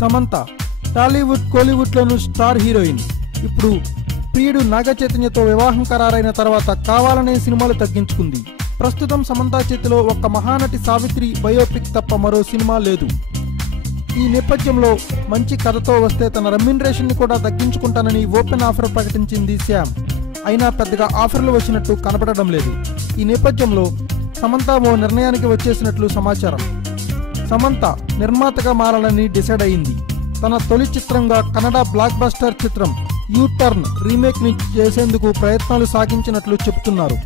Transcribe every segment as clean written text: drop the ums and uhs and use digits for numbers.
సమంత టాలీవుడ్ కోలీవుడ్లోనూ star heroine. ఇప్పుడు ప్రియుడు నాగ చైతన్యతో వివాహం ఖరారైన తర్వాత కావాలనే సినిమాలు తగ్గించుకుంది. ప్రస్తుతం సమంత చేతిలో ఒక్క మహానటి సావిత్రి బయోపిక్ తప్ప మరో సినిమా లేదు. ఈ నేపథ్యంలో మంచి కథతో వస్తే తన రెమ్యునరేషన్ ని కూడా తగ్గించుకుంటానని ఓపెన్ ఆఫర్ ప్రకటించింది శ్యామ్. అయినా పెద్దగా ఆఫర్లు వచ్చినట్టు కనపడడం లేదు. ఈ నేపథ్యంలో సమంత ఓ నిర్ణయానికి వచ్చేసినట్లు సమాచారం. సమంత నిర్మాతగా మారాలని డిసైడ్ అయింది. తన తొలి చిత్రంగా కన్నడ బ్లాక్ బస్టర్ చిత్రం యూటర్న్ రీమేక్ ని చేసేందుకు ప్రయత్నాలు సాగించినట్లు చెబుతున్నారు.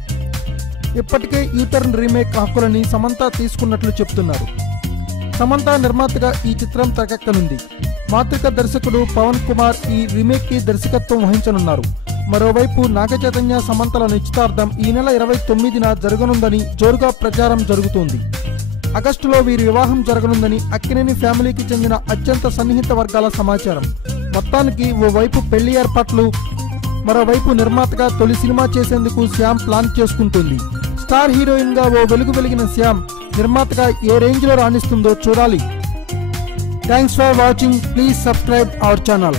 ఇప్పటికే యూటర్న్ రీమేక్ హక్కులని సమంత తీసుకున్నట్లు చెబుతున్నారు. సమంత నిర్మాతగా ఈ చిత్రం తెరకెక్కనుంది. మాతృక దర్శకుడు పవన్ కుమార్ ఈ రీమేక్ కి దర్శకత్వం వహించనున్నారు. మరోవైపు నాగ చైతన్య సమంతల నిశ్చితార్థం ఈ నెల 29న జరగనుందని జోరుగా ప్రచారం జరుగుతోంది. ఆగస్టులో వీరి వివాహం జరగనుందని అక్కినేని ఫ్యామిలీకి చెందిన అత్యంత సన్నిహిత వర్గాల సమాచారం. మొత్తానికి ఓవైపు పెళ్లి ఏర్పాట్లు, మరోవైపు నిర్మాతగా తొలి సినిమా చేసేందుకు శ్యామ్ ప్లాన్ చేసుకుంటుంది. స్టార్ హీరోయిన్ గా ఓ వెలుగు వెలిగిన శ్యామ్ నిర్మాతగా ఏ రేంజ్ లో రాణిస్తుందో చూడాలి. Thanks for watching. Please subscribe our channel.